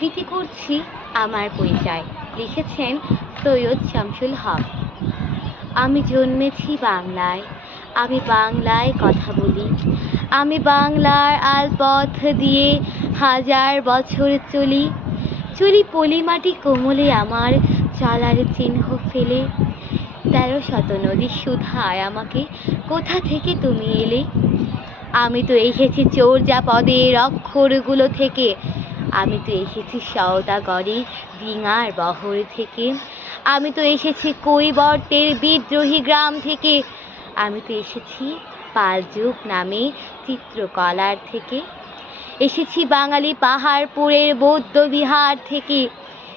স্মৃতি করছি আমার পরিচয়। লিখেছেন সৈয়দ শামসুল হক। আমি জন্মেছি বাংলায়, আমি বাংলায় কথা বলি। আমি বাংলার আলপথ দিয়ে হাজার বছর চলি। চলি পলিমাটি কোমলে আমার চলার চিহ্ন ফেলে। তেরো শত নদীর সুধায় আমাকে কোথা থেকে তুমি এলে? আমি তো এসেছি চর্যাপদের অক্ষরগুলো থেকে। আমি তো এসেছি সওদাগরে, ডিঙার বহর থেকে। আমি তো এসেছি কৈবর্তের বিদ্রোহী গ্রাম থেকে। আমি তো এসেছি পালযুগ নামে চিত্রকলার থেকে। এসেছি বাঙালি পাহাড়পুরের বৌদ্ধ বিহার থেকে।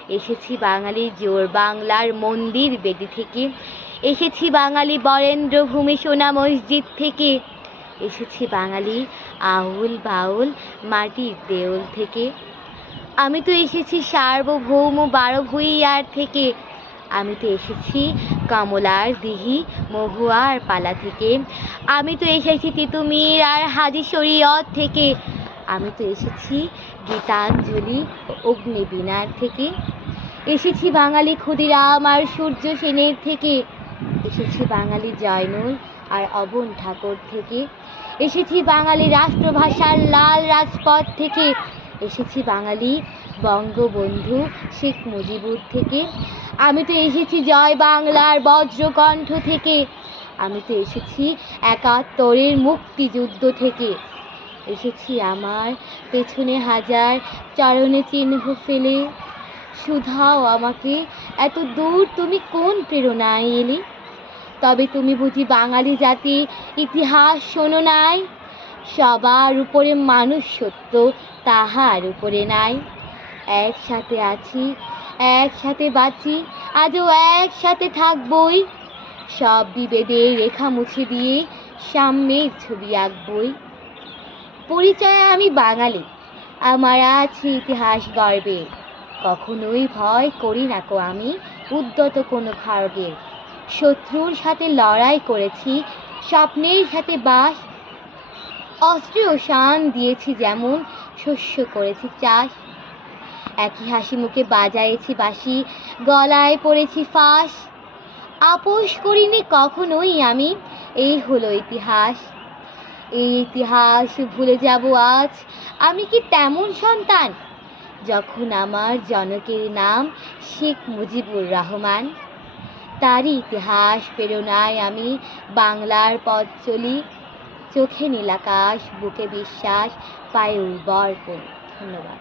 এসেছি বাঙালি জোর বাংলার মন্দির বেদি থেকে। এসেছি বাঙালি বরেন্দ্র ভূমি সোনা মসজিদ থেকে। এসেছি বাঙালি আউল বাউল মাটির দেউল থেকে। আমি তো এসেছি সার্বভৌম বারো ভুইয়ার থেকে। আমি তো এসেছি কমলার দিঘি মহুয়ার পালা থেকে। আমি তো এসেছি তিতুমির আর হাজি শরীয়ত থেকে। আমি তো এসেছি গীতাঞ্জলি অগ্নিবীণার থেকে। এসেছি বাঙালি ক্ষুদিরাম আর সূর্য সেনের থেকে। এসেছি বাঙালি জয়নুল আর অবন ঠাকুর থেকে। এসেছি বাঙালি রাষ্ট্রভাষার লাল রাজপথ থেকে। এসেছি বাঙালি বঙ্গবন্ধু শেখ মুজিবুর থেকে। আমি তো এসেছি জয় বাংলার বজ্রকণ্ঠ থেকে। আমি তো এসেছি একাত্তরের মুক্তিযুদ্ধ থেকে। এসেছি আমার পেছনে হাজার চরণে চিহ্ন ফেলে। শুধাও আমাকে, এত দূর তুমি কোন প্রেরণায় এলে? তবে তুমি বুঝি বাঙালি জাতি ইতিহাস শোনো নাই? সবার উপরে মানুষ সত্য, তাহার উপরে নাই। একসাথে আছি, একসাথে বাঁচি, আজও একসাথে থাকবই। সব বিভেদের রেখা মুছে দিয়ে সাম্যের ছবি আঁকবই। পরিচয়ে আমি বাঙালি, আমার আছে ইতিহাস গর্বে। কখনোই ভয় করি না কো আমি, উদ্যত কোনো খড়গের শত্রুর সাথে লড়াই করেছি, স্বপ্নের সাথে বাস অস্ত্রে ও শান দিয়েছি যেমন শস্য করেছি চাষ। একই হাসি মুখে বাজাইছি বাঁশি, গলায় পড়েছি ফাঁস। আপোষ করিনি কখনোই আমি এই হলো ইতিহাস। এই ইতিহাস ভুলে যাব আজ, আমি কি তেমন সন্তান? যখন আমার জনকের নাম শেখ মুজিবুর রহমান। তারই ইতিহাস, প্রেরণায় আমি বাংলার পথ চলি। চোখে নীলাকাশ বুকে বিশ্বাস পায়ে উর্বর ধন্যবাদ।